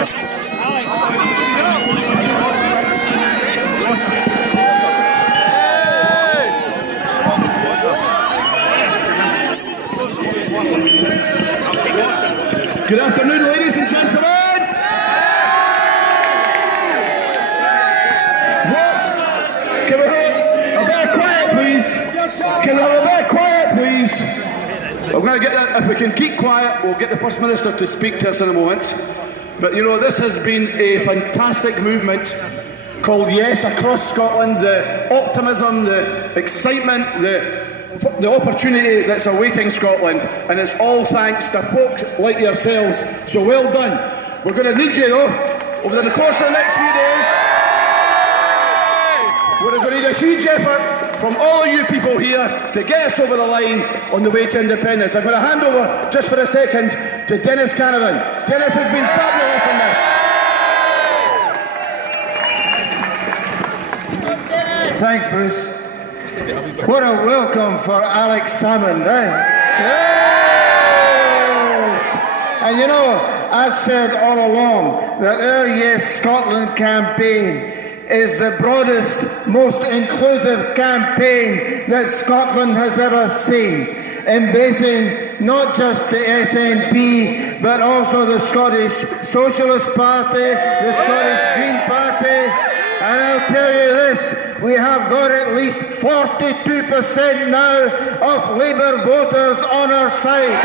Good afternoon, ladies and gentlemen. What? Can we have a bit of quiet, please? Can we have a bit of quiet, please? We're going to get that. If we can keep quiet, we'll get the First Minister to speak to us in a moment. But you know, this has been a fantastic movement called Yes across Scotland. The optimism, the excitement, the opportunity that's awaiting Scotland, and it's all thanks to folks like yourselves. So well done. We're going to need you though over the course of the next few days. We're going to need a huge effort from all of you people here to get us over the line on the way to independence. I'm going to hand over just for a second to Dennis Canavan. Dennis has been fabulous in this. Thanks, Bruce. What a welcome for Alex Salmon, eh? Yes! And you know, I've said all along that our Yes Scotland campaign is the broadest, most inclusive campaign that Scotland has ever seen, embracing not just the SNP, but also the Scottish Socialist Party, the Scottish Green Party. And I'll tell you this, we have got at least 42% now of Labour voters on our side.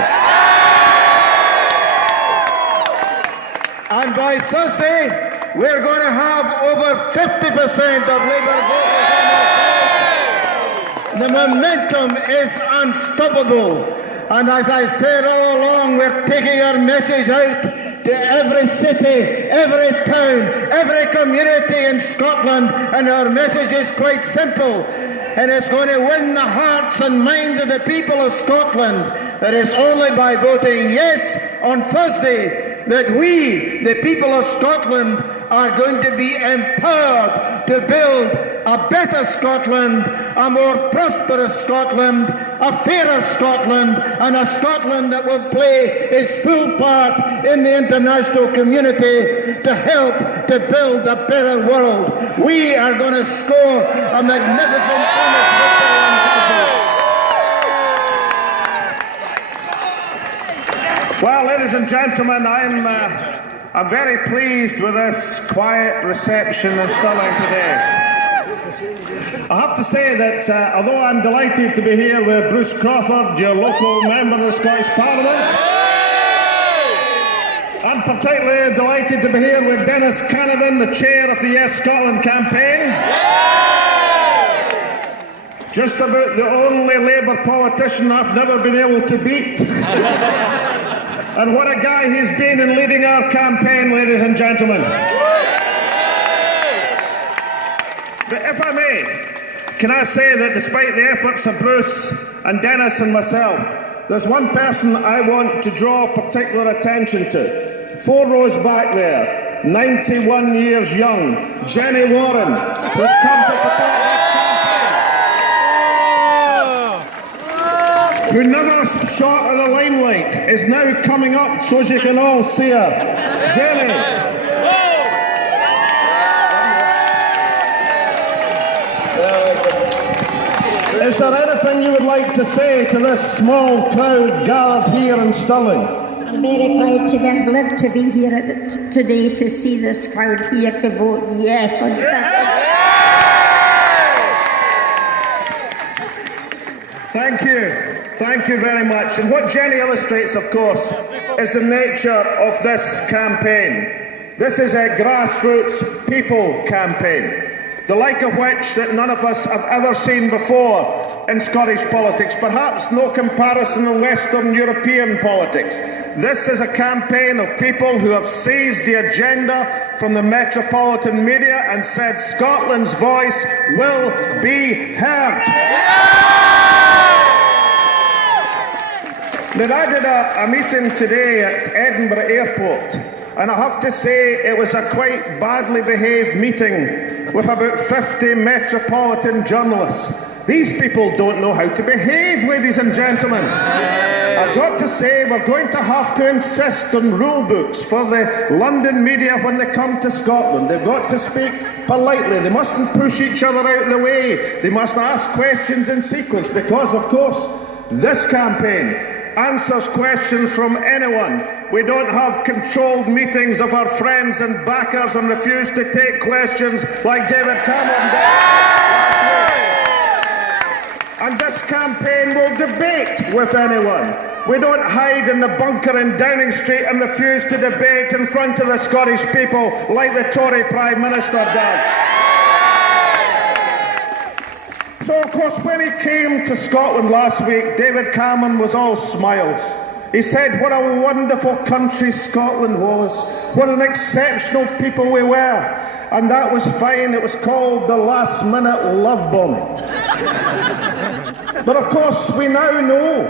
And by Thursday, we're going to have over 50% of Labour voters on our side. The momentum is unstoppable. And as I said all along, we're taking our message out to every city, every town, every community in Scotland, and our message is quite simple, and it's going to win the hearts and minds of the people of Scotland. That it's only by voting yes on Thursday that we, the people of Scotland, are going to be empowered to build a better Scotland, a more prosperous Scotland, a fairer Scotland, and a Scotland that will play its full part in the international community to help to build a better world. We are going to score a magnificent victory on Thursday. Well, ladies and gentlemen, I'm very pleased with this quiet reception in Stirling today. I have to say that although I'm delighted to be here with Bruce Crawford, your local member of the Scottish Parliament, I'm particularly delighted to be here with Dennis Canavan, the chair of the Yes Scotland campaign. Just about the only Labour politician I've never been able to beat. And what a guy he's been in leading our campaign, ladies and gentlemen. But if I may, can I say that despite the efforts of Bruce and Dennis and myself, there's one person I want to draw particular attention to. 4 rows back there, 91 years young, Jenny Warren, who's come to support this campaign. Who never shot at the limelight, is now coming up so as you can all see her. Jenny. Is there anything you would like to say to this small crowd gathered here in Stirling? I'm very proud to have lived to be here today to see this crowd here to vote yes on Thank you. Thank you very much. And what Jenny illustrates, of course, is the nature of this campaign. This is a grassroots people campaign, the like of which that none of us have ever seen before in Scottish politics, perhaps no comparison in Western European politics. This is a campaign of people who have seized the agenda from the metropolitan media and said Scotland's voice will be heard. Now, I did a meeting today at Edinburgh Airport, and I have to say it was a quite badly behaved meeting with about 50 metropolitan journalists. These people don't know how to behave, ladies and gentlemen. I've got to say, we're going to have to insist on rule books for the London media when they come to Scotland. They've got to speak politely. They mustn't push each other out of the way. They must ask questions in sequence because, of course, this campaign answers questions from anyone. We don't have controlled meetings of our friends and backers and refuse to take questions like David Cameron did last week. And this campaign will debate with anyone. We don't hide in the bunker in Downing Street and refuse to debate in front of the Scottish people like the Tory Prime Minister does. So, of course, when he came to Scotland last week, David Cameron was all smiles. He said what a wonderful country Scotland was, what an exceptional people we were. And that was fine. It was called the last-minute love bombing. But, of course, we now know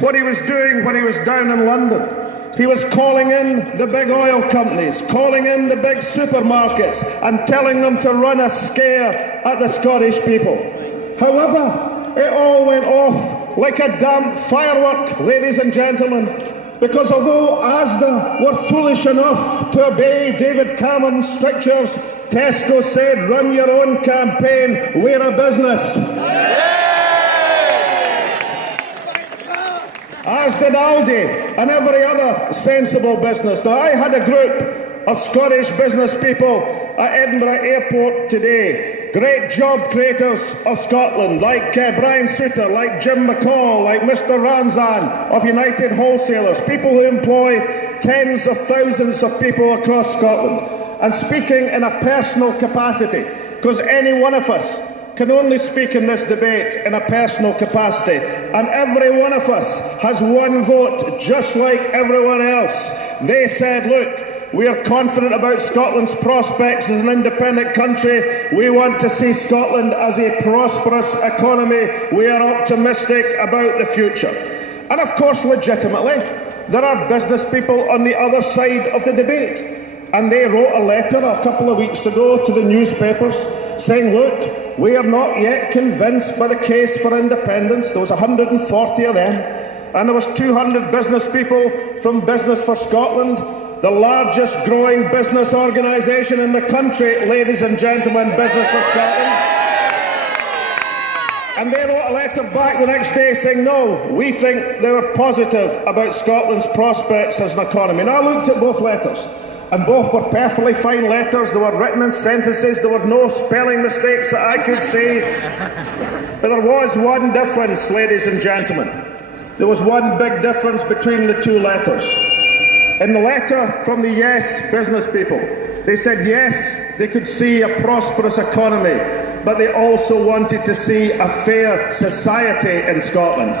what he was doing when he was down in London. He was calling in the big oil companies, calling in the big supermarkets, and telling them to run a scare at the Scottish people. However, it all went off like a damp firework, ladies and gentlemen, because although Asda were foolish enough to obey David Cameron's strictures, Tesco said, run your own campaign, we're a business. As did Aldi and every other sensible business. Now, I had a group of Scottish business people at Edinburgh Airport today. Great job creators of Scotland, like Brian Souter, like Jim McCall, like Mr Ranzan of United Wholesalers, people who employ tens of thousands of people across Scotland. And speaking in a personal capacity, because any one of us can only speak in this debate in a personal capacity, and every one of us has one vote, just like everyone else. They said, look, we are confident about Scotland's prospects as an independent country. We want to see Scotland as a prosperous economy. We are optimistic about the future. And of course, legitimately, there are business people on the other side of the debate. And they wrote a letter a couple of weeks ago to the newspapers saying, look, we are not yet convinced by the case for independence. There was 140 of them. And there was 200 business people from Business for Scotland, the largest growing business organisation in the country, ladies and gentlemen, Business for Scotland. And they wrote a letter back the next day saying, no, we think they were positive about Scotland's prospects as an economy. And I looked at both letters, and both were perfectly fine letters. They were written in sentences. There were no spelling mistakes that I could see. But there was one difference, ladies and gentlemen. There was one big difference between the two letters. In the letter from the Yes business people, they said yes, they could see a prosperous economy, but they also wanted to see a fair society in Scotland.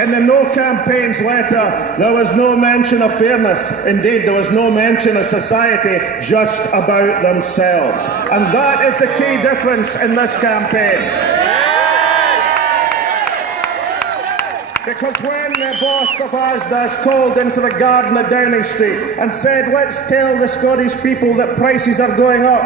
In the No Campaigns letter, there was no mention of fairness. Indeed, there was no mention of society, just about themselves. And that is the key difference in this campaign. Because when the boss of Asda is called into the garden at Downing Street and said, let's tell the Scottish people that prices are going up,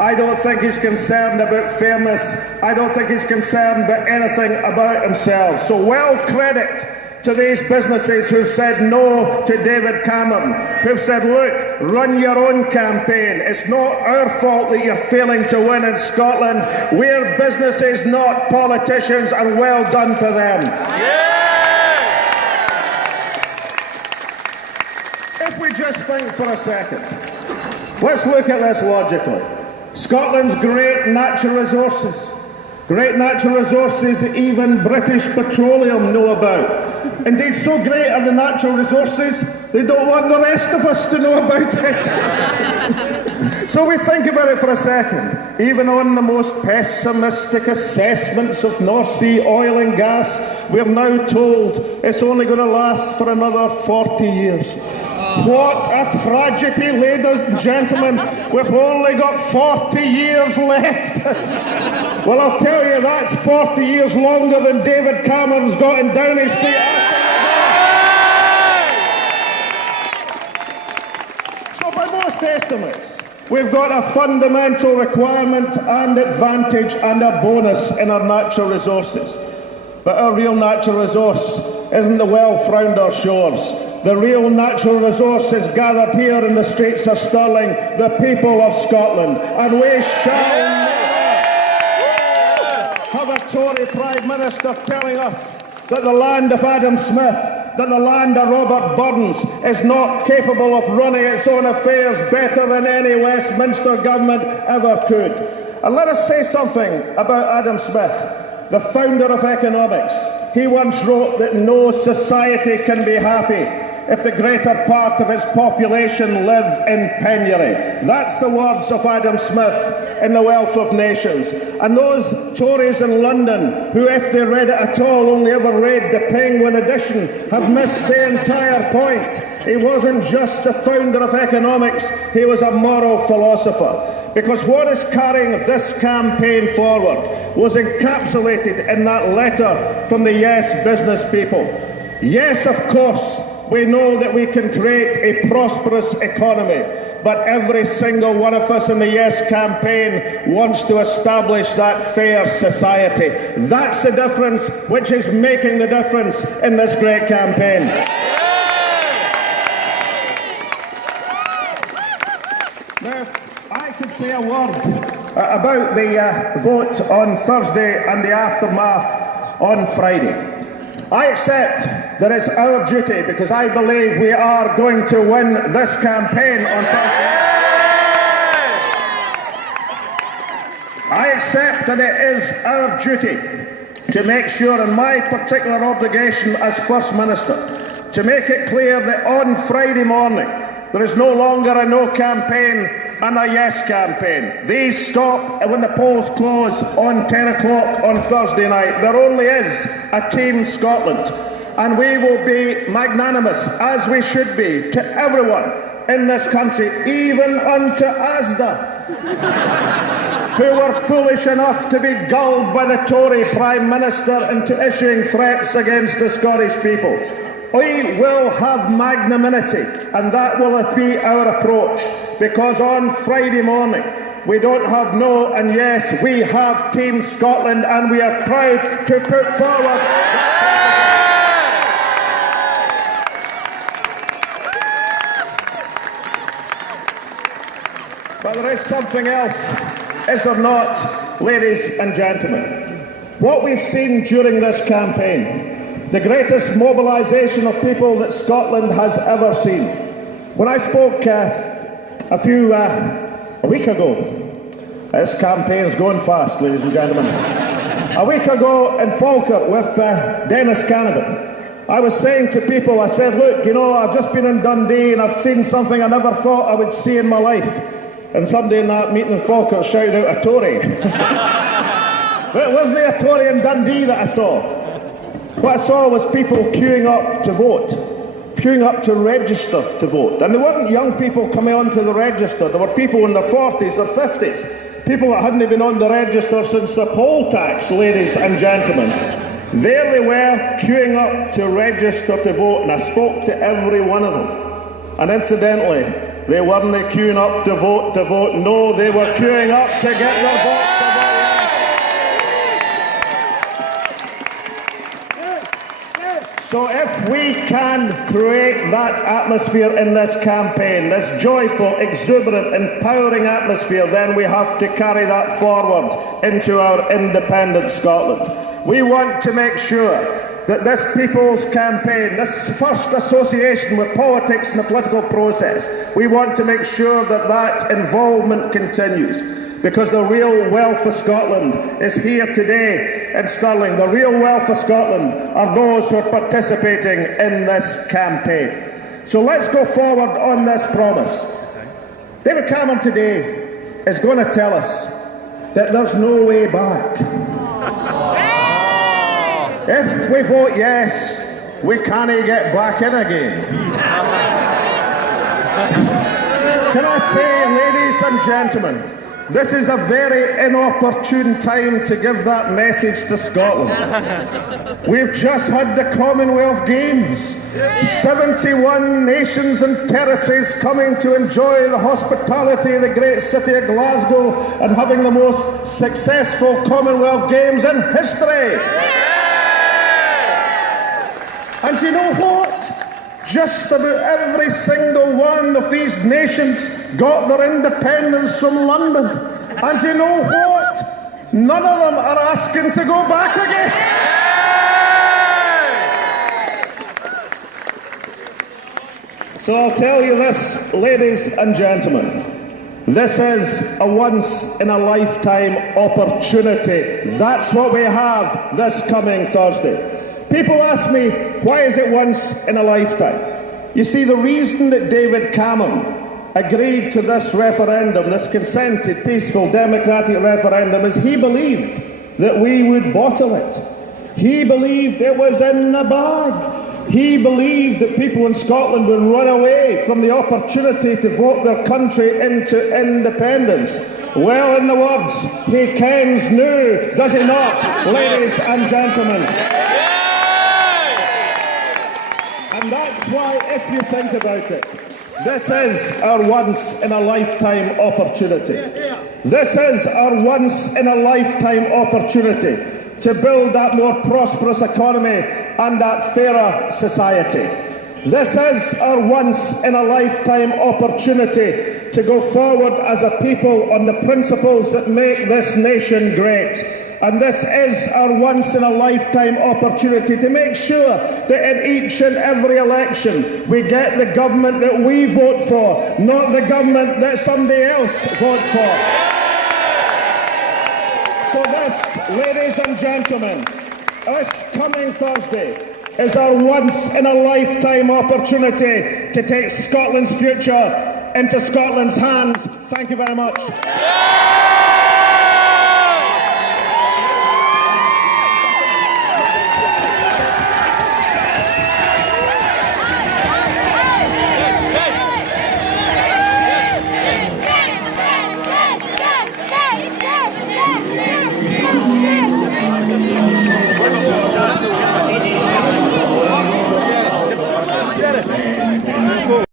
I don't think he's concerned about fairness. I don't think he's concerned about anything about himself. So well credit to these businesses who've said no to David Cameron, who've said, look, run your own campaign. It's not our fault that you're failing to win in Scotland. We're businesses, not politicians, and well done to them. If we just think for a second, let's look at this logically. Scotland's great natural resources even British Petroleum know about. Indeed, so great are the natural resources, they don't want the rest of us to know about it. So we think about it for a second. Even on the most pessimistic assessments of North Sea oil and gas, we're now told it's only going to last for another 40 years. What a tragedy, ladies and gentlemen. We've only got 40 years left. Well, I'll tell you, that's 40 years longer than David Cameron's got in Downing Street. So by most estimates, we've got a fundamental requirement and advantage and a bonus in our natural resources. But our real natural resource isn't the wealth round our shores. The real natural resources gathered here in the streets of Stirling, the people of Scotland, and we shall never have a Tory Prime Minister telling us that the land of Adam Smith, that the land of Robert Burns is not capable of running its own affairs better than any Westminster government ever could. And let us say something about Adam Smith, the founder of economics. He once wrote that no society can be happy if the greater part of its population live in penury. That's the words of Adam Smith in The Wealth of Nations. And those Tories in London who, if they read it at all, only ever read the Penguin edition, have missed the entire point. He wasn't just the founder of economics, he was a moral philosopher. Because what is carrying this campaign forward was encapsulated in that letter from the Yes business people. Yes, of course, we know that we can create a prosperous economy, but every single one of us in the Yes campaign wants to establish that fair society. That's the difference which is making the difference in this great campaign. Now, I could say a word about the vote on Thursday and the aftermath on Friday. I accept that it's our duty, because I believe we are going to win this campaign on Thursday. I accept that it is our duty to make sure, and my particular obligation as First Minister, to make it clear that on Friday morning there is no longer a no campaign and a yes campaign. These stop when the polls close on 10 o'clock on Thursday night. There only is a Team Scotland, and we will be magnanimous, as we should be, to everyone in this country, even unto Asda, who were foolish enough to be gulled by the Tory Prime Minister into issuing threats against the Scottish people. We will have magnanimity, and that will be our approach, because on Friday morning we don't have no and yes, we have Team Scotland, and we are proud to put forward But there is something else, is there not, ladies and gentlemen? What we've seen during this campaign, the greatest mobilisation of people that Scotland has ever seen. When I spoke a week ago, this campaign's going fast, ladies and gentlemen. A week ago in Falkirk with Dennis Canavan, I was saying to people, I said, look, you know, I've just been in Dundee and I've seen something I never thought I would see in my life. And somebody in that meeting in Falkirk shouted out, a Tory. But it wasn't a Tory in Dundee that I saw. What I saw was people queuing up to vote, queuing up to register to vote. And there weren't young people coming onto the register. There were people in their 40s or 50s, people that hadn't been on the register since the poll tax, ladies and gentlemen. There they were, queuing up to register to vote, and I spoke to every one of them. And incidentally, they weren't queuing up to vote, no, they were queuing up to get their vote to vote. So if we can create that atmosphere in this campaign, this joyful, exuberant, empowering atmosphere, then we have to carry that forward into our independent Scotland. We want to make sure that this people's campaign, this first association with politics and the political process, we want to make sure that that involvement continues. Because the real wealth of Scotland is here today in Stirling. The real wealth of Scotland are those who are participating in this campaign. So let's go forward on this promise. David Cameron today is going to tell us that there's no way back. If we vote yes, we can't get back in again. Can I say, ladies and gentlemen, this is a very inopportune time to give that message to Scotland. We've just had the Commonwealth Games. 71 nations and territories coming to enjoy the hospitality of the great city of Glasgow and having the most successful Commonwealth Games in history. And you know what? Just about every single one of these nations got their independence from London. And you know what? None of them are asking to go back again. So I'll tell you this, ladies and gentlemen. This is a once-in-a-lifetime opportunity. That's what we have this coming Thursday. People ask me, why is it once in a lifetime? You see, the reason that David Cameron agreed to this referendum, this consented, peaceful, democratic referendum, is he believed that we would bottle it. He believed it was in the bag. He believed that people in Scotland would run away from the opportunity to vote their country into independence. Well, in the words, he kens new, does he not, ladies and gentlemen? And that's why, if you think about it, this is our once-in-a-lifetime opportunity. This is our once-in-a-lifetime opportunity to build that more prosperous economy and that fairer society. This is our once-in-a-lifetime opportunity to go forward as a people on the principles that make this nation great. And this is our once-in-a-lifetime opportunity to make sure that in each and every election we get the government that we vote for, not the government that somebody else votes for. So this, ladies and gentlemen, this coming Thursday is our once-in-a-lifetime opportunity to take Scotland's future into Scotland's hands. Thank you very much.